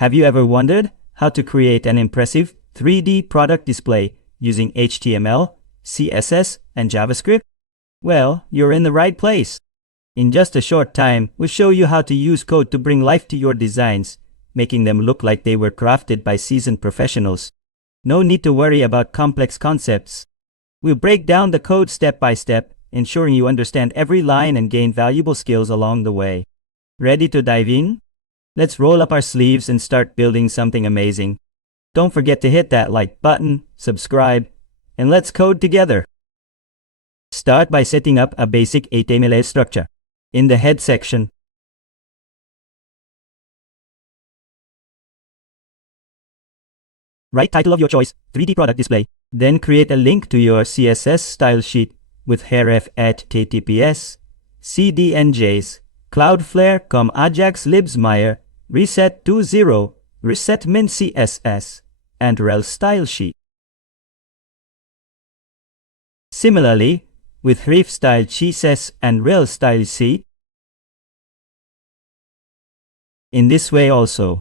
Have you ever wondered how to create an impressive 3D product display using HTML, CSS, and JavaScript? Well, you're in the right place. In just a short time, we'll show you how to use code to bring life to your designs, making them look like they were crafted by seasoned professionals. No need to worry about complex concepts. We'll break down the code step by step, ensuring you understand every line and gain valuable skills along the way. Ready to dive in? Let's roll up our sleeves and start building something amazing. Don't forget to hit that like button, subscribe, and let's code together. Start by setting up a basic HTML structure. In the head section, write title of your choice, 3D product display. Then create a link to your CSS style sheet with href at https cdnjs cloudflare ajax libsmeyer reset 20 reset min css and rel style sheet. Similarly, with href style css and rel style sheet. In this way also.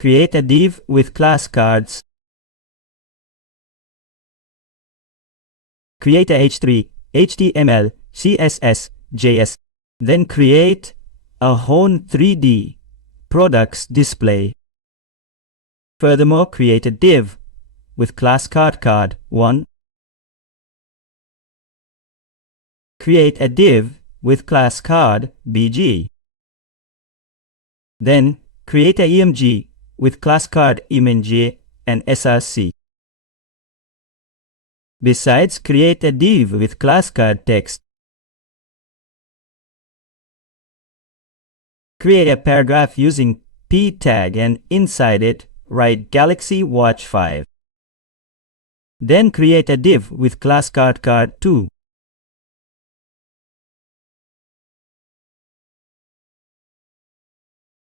Create a div with class cards. Create a h3, HTML, CSS, JS. Then create a Hone 3D products display. Furthermore, create a div with class card1. Create a div with class card bg. Then create a img with class card img and src. Besides, create a div with class card text. Create a paragraph using p tag and inside it write Galaxy Watch 5. Then create a div with class card2.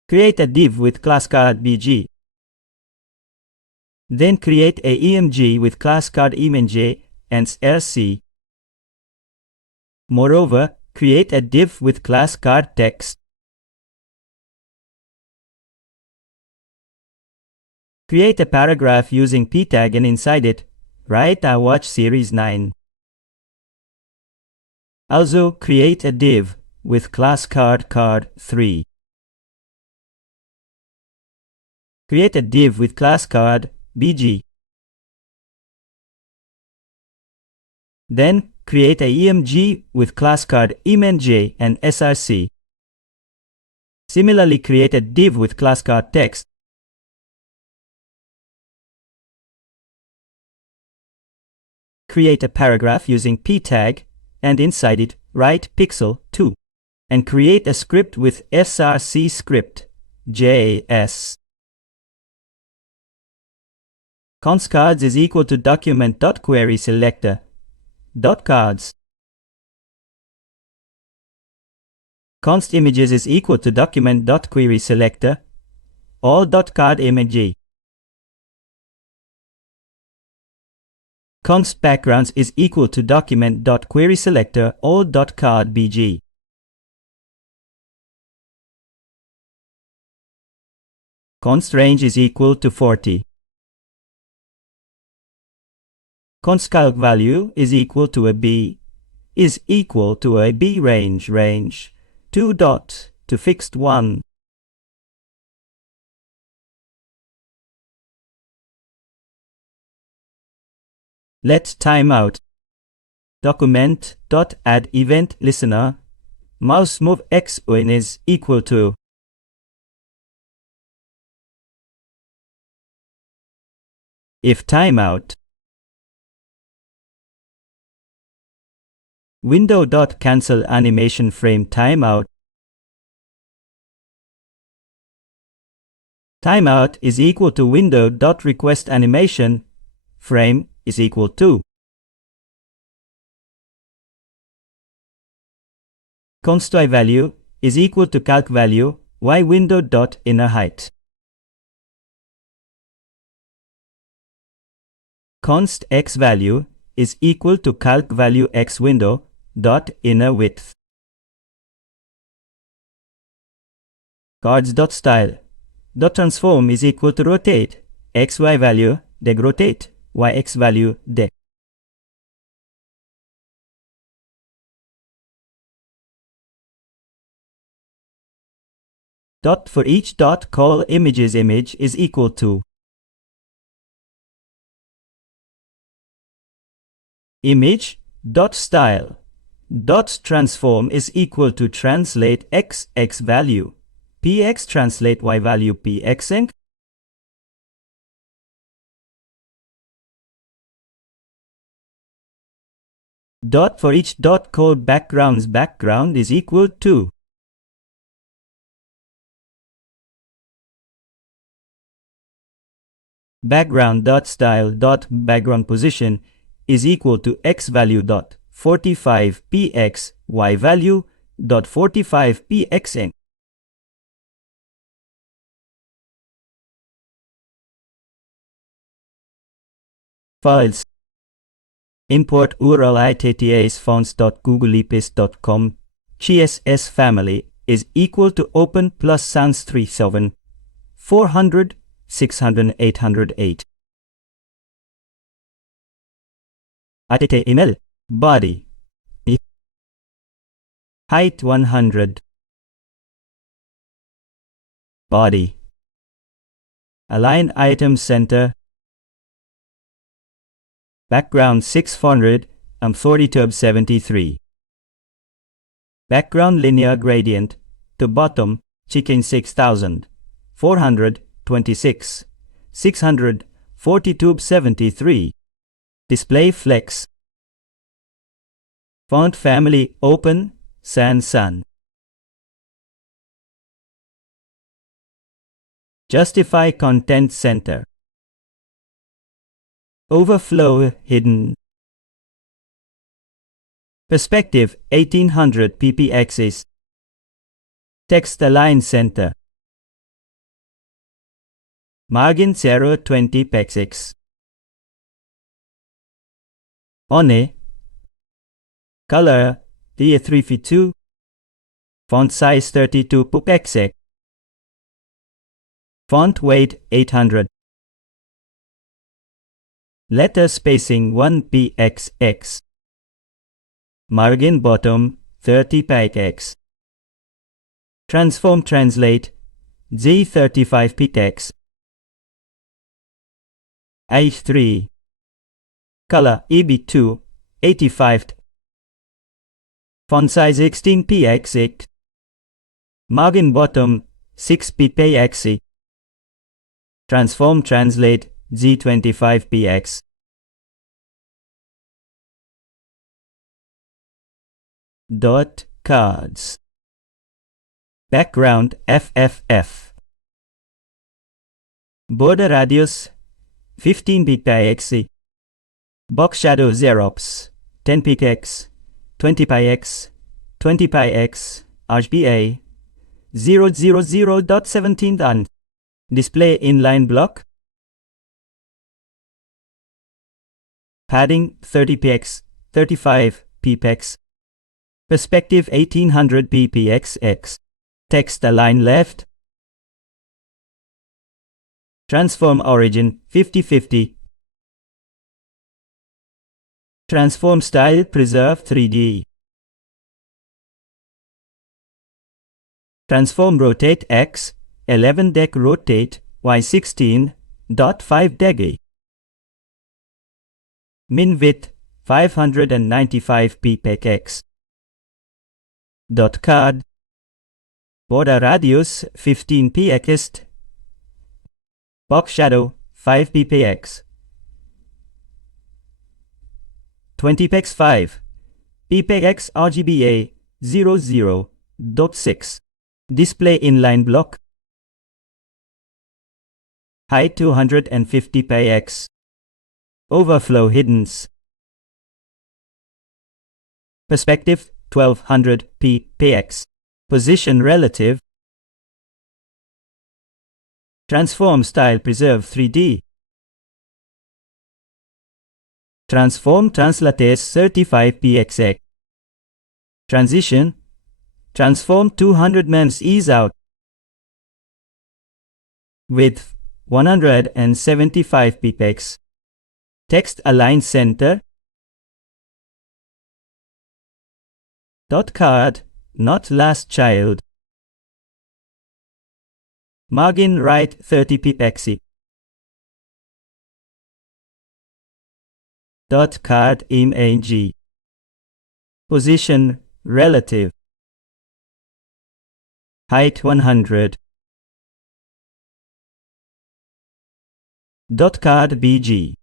Create a div with class card bg. Then create a img with class card img and src. Moreover, create a div with class card text. Create a paragraph using p tag and inside it write I watch series 9. Also create a div with class card3. Create a div with class card bg. Then create a img with class card img and src. Similarly, create a div with class card text. Create a paragraph using p tag and inside it write pixel 2 and create a script with src script JS. Const cards is equal to document.query selector .cards. Const images is equal to document.query selector all.card img. Const backgrounds is equal to document.query selector all.card bg. Const range is equal to 40. Const calc value is equal to a b range 2 dot to fixed 1. Let timeout document.add event listener mouse move x when is equal to if timeout window.cancel animation frame timeout. Timeout is equal to window.request animation frame is equal to const y value is equal to calc value y window.inner height. Const x value is equal to calc value x window dot inner width. Cards.style. .transform is equal to rotate. XY value, deg rotate. YX value, deg. Dot for each dot call images image is equal to image dot style dot transform is equal to translate x value px translate y value px. Dot for each dot call background is equal to background dot style dot background position is equal to x value dot 45 px y value dot 45 px. Files. Import URL ittas fonts.googleapis.com. CSS family is equal to open plus sans 37 400 600 808. HTML body height 100 body align item center background 600 42 73 background linear gradient to bottom chicken 6000 426 600 42 73 display flex font family open sans sun justify content center overflow hidden perspective 1800 pp axis text align center margin 020 pixels one color D352 font size 32 pixels font weight 800 letter spacing 1 pxx margin bottom 30 pixels transform translate Z35 px H3 color EB2 85 font size 16 px margin bottom 6 px transform translate Z25 px dot cards background FFF border radius 15 px box shadow Xerox 10 px 20 px 20 px RGBA 000.17 done display inline block padding 30 px 35 px perspective 1800 ppxx text align left transform origin 50-50 transform style preserve 3D transform rotate x 11 deg rotate y 16.5 deg min width 595 pxx dot card border radius 15 px box shadow 5 px 20 px 5 px RGBA 00.6 display inline block height 250 px overflow hiddens perspective 1200 px position relative transform style preserve 3D transform translates 35 px transition transform 200 mens ease out Width 175 px. Text align center. Dot card, not last child. Margin right 30 px. Dot card img. Position relative. Height 100. Dot card bg.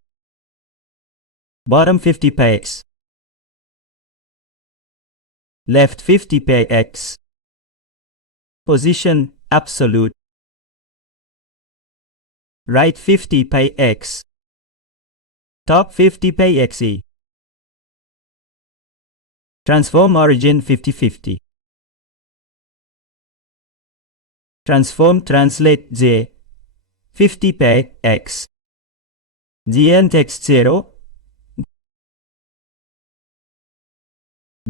Bottom 50 px. Left 50 px. Position absolute. Right 50 px. Top 50 pxe. Transform origin 50-50. Transform translate j 50 px. Gn text 0.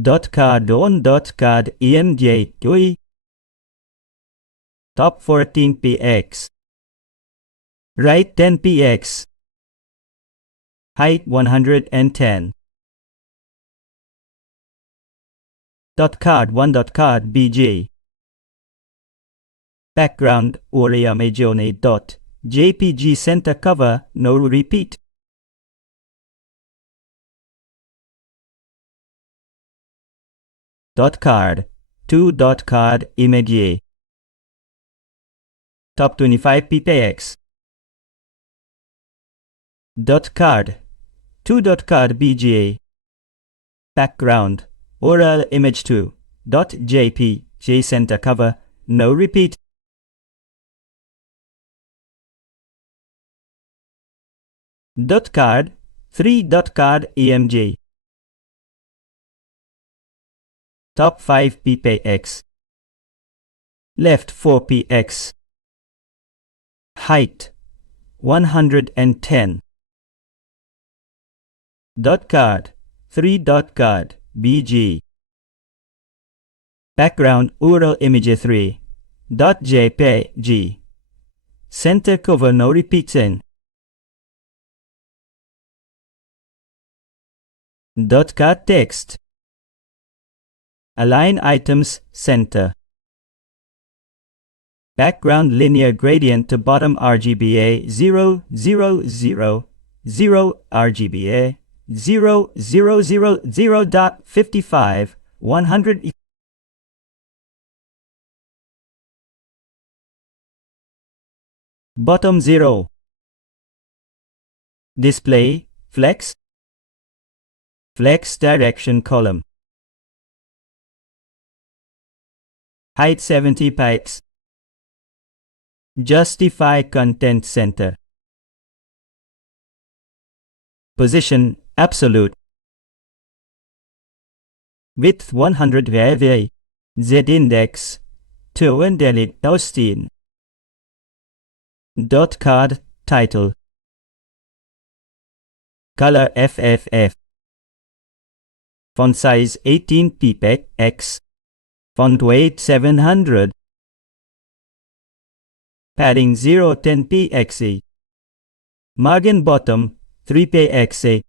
Dot card on dot card emj 2. Top 14 px. Right 10 px. Height 110. Dot card 1 dot card bj. Background oriamejone dot jpg center cover no repeat. Dot card 2 dot card image. Top 25 px. Dot card 2 dot card bga. Background oral image 2 dot jpg center cover no repeat. Dot card 3 dot card emj. Top 5 px. Left 4 px. Height 110. Dot card 3 dot card bg. Background URL image 3 dot jpg. Center cover no repeats in. Dot card text. Align items center. Background linear gradient to bottom RGBA 0 0 0 0 RGBA 0 0 0 0 dot 55 100. Bottom 0. Display flex. Flex direction column. Height 70 px. Justify content center. Position absolute. Width 100 VV. Z index 2 and delete Austin. Dot card title. Color FFF. Font size 18 px. Font weight 700. Padding 0 10 px. Margin bottom 3 px.